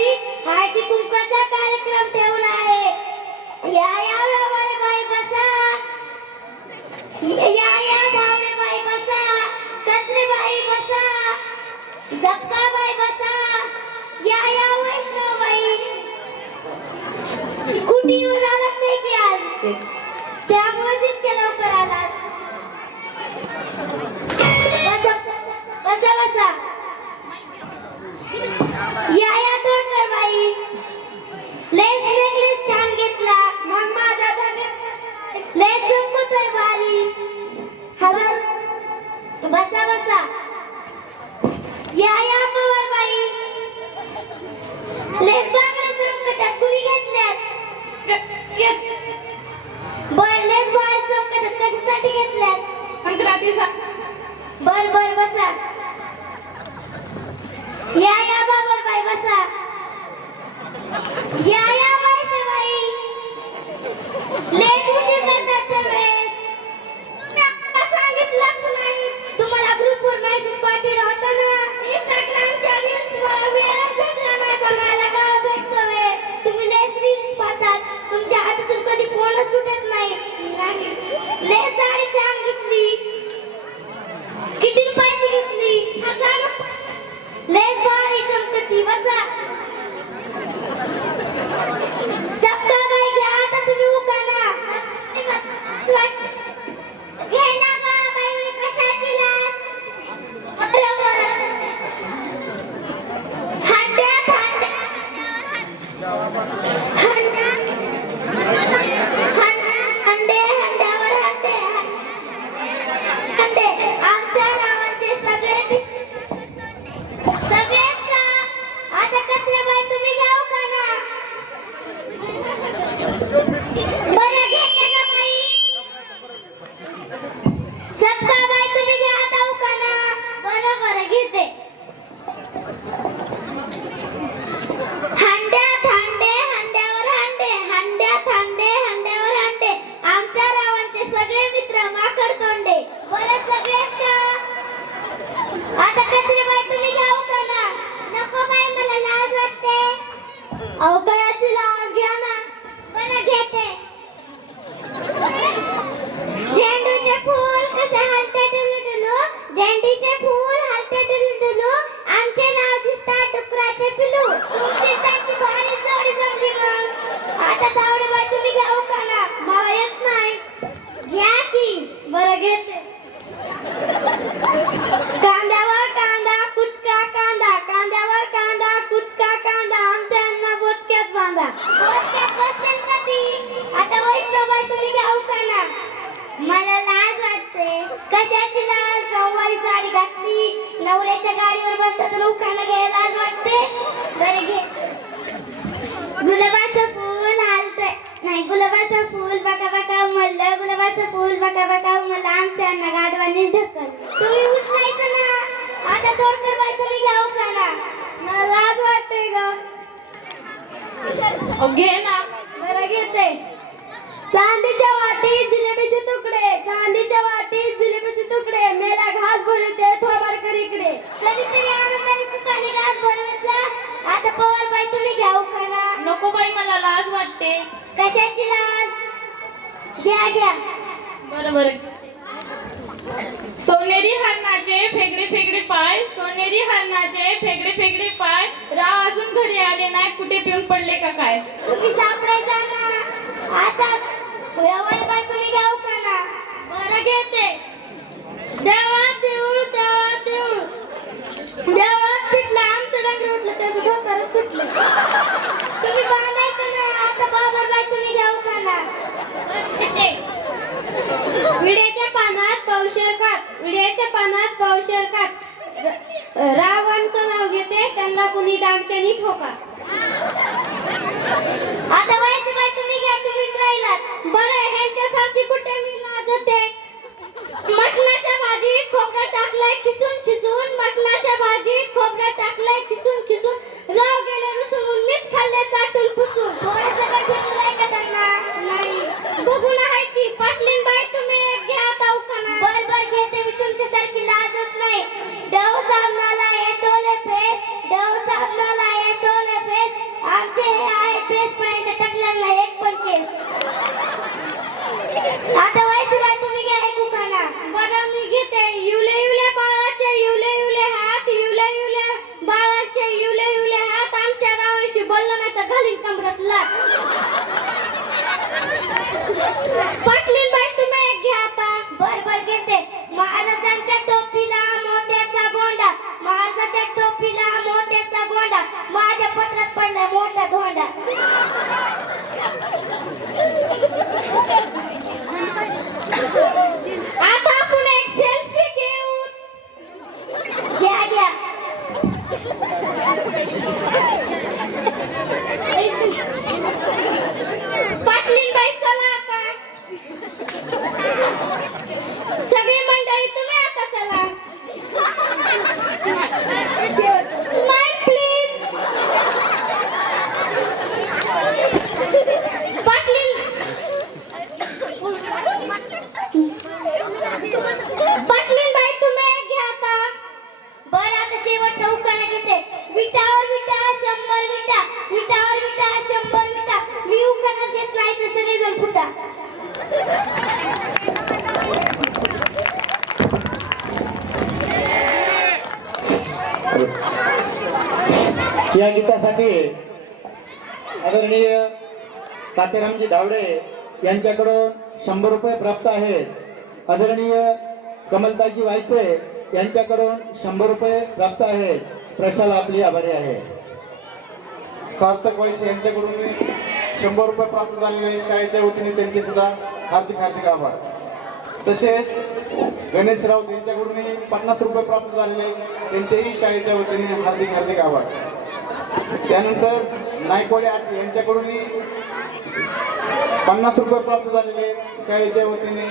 घरी हळदी कुंकाचा कार्यक्रम ठेवला आहे. या या व्यवहार बाई बसा. या या धावणे बाई बसा. कचरे बाई बसा. जपका बाई बसा. या या वैष्णव बाई स्कूटीवर आलात नाही की आज? त्यामुळे इतके लवकर आलात. घेतल्यात बर बर बसा. या या बाबर बाई बसा. या या बाई ते बाई. मिळते बरं घेते हंड्यात हंडे हंड्यावर हंडे हंड्यात हंडे हंड्यावर हंडे आमच्या रावांचे सगळे मित्र माकड तोंडे बरं सगळेच का आता कचरे बाई तुम्ही घ्याव का ना नको बाई मला लाज वाटते अवकाळाची लाज घ्या ना बरं घेते झेंडूचे फूल कसे हलते डुलू झेंडीचे फूल हलते डुलू आमचे नाव दिसता डुकराचे पिलू तुमची त्यांची भारी जोडी जमली मग आता तावडे बाई तुम्ही घ्याव का ना मला येत नाही घ्या की? बरं घेते. कांद्यावर कांदा कुचका कांदा. कांद्यावर कांदा कुचका कांदा. आमच्या यांना बोचक्यात बांधा. बोचक्यात ती आता वैष्णवबाई तुम्ही घ्याऊ का ना मला लाज वाटते. कशाची लाज? नऊवारी साडी घातली. नवऱ्याच्या गाडीवर बसतात लोकांना घ्यायला लाज वाटते. बरे घे. गुलाबाचं फूल हालतंय. नाही गुलाबाचं फूल बघा बघा. उमललं गुलाबाचं फूल बका बका उमललं आमच्या गाडवानी ढकल. तुम्ही उचलायचं ना. आता तोडकर बाई तुम्ही घ्याऊ का ना? मला लाज वाटते ग. घे ना. बरं घेते. चांदीच्या वाटीत जिलेबीचे तुकडे. चांदीच्या वाटीत जिलेबीचे तुकडे. मेला घास भरते थोबाड कर इकडे. कधीतरी आनंदाने सुखाने घास भरवत जा. आता पवार बाई तुम्ही घ्या घ्या. बरं बरं. सोनेरी हरणाचे फेगडे फेगडे पाय. सोनेरी हरणाचे फेगडे फेगडे पाय. राव अजून घरी आले नाही. कुठे पिऊन पडले का काय? तुम्ही सापडायचा ना. आता व्यवहार बाई तुम्ही घ्याऊ का ना? बरं घेते. देवळात देऊळ देवळात देऊळ. देवळात पिटलं आमचं डंगर उठलं त्याचं डोक्याला सुटलं तुम्ही बांधायचं ना आता बाबर बाई तुम्ही घ्याऊ का ना घेते. विड्याच्या पानात पावशेर खात विड्याच्या पानात पावशेर रावणचं नाव घेते त्यांना कुणी डांगत्यानी ठोका. आता वयाची बाई तुम्ही घ्या तुम्हीच राहिलात. बरं ह्यांच्यासारखी कुठे मी लाजते? मटणाच्या डव सामनाला येतोले फेस डव सामनाला येतोले फेस. आमचे हे आहे फेस पण यांच्या टकल्यांना एक पण केस. आता वाईस बाय तुम्ही घ्या एक उखाना बरं मी घेते. युले युले बाळाचे युले युले हात युले युले बाळाचे युले युले हात. आमच्या नावाशी बोललं नाही तर घालीन कमरत या गीतासाठी आदरणीय तात्यारामजी धावडे यांच्याकडून शंभर रुपये प्राप्त आहेत. आदरणीय कमलताजी वायसे यांच्याकडून शंभर रुपये प्राप्त आहेत. प्रशाला आपली आभारी आहे. सार्थक वायसे यांच्याकडून शंभर रुपये प्राप्त झालेले शाळेच्या वतीने त्यांचे सुद्धा हार्दिक हार्दिक आभार. तसेच गणेश राऊत यांच्याकडून पन्नास रुपये प्राप्त झालेले त्यांचेही शाळेच्या वतीने हार्दिक हार्दिक आभार. त्यानंतर नायकवाडे आजी यांच्याकडूनही पन्नास रुपये प्राप्त झालेले शाळेच्या वतीने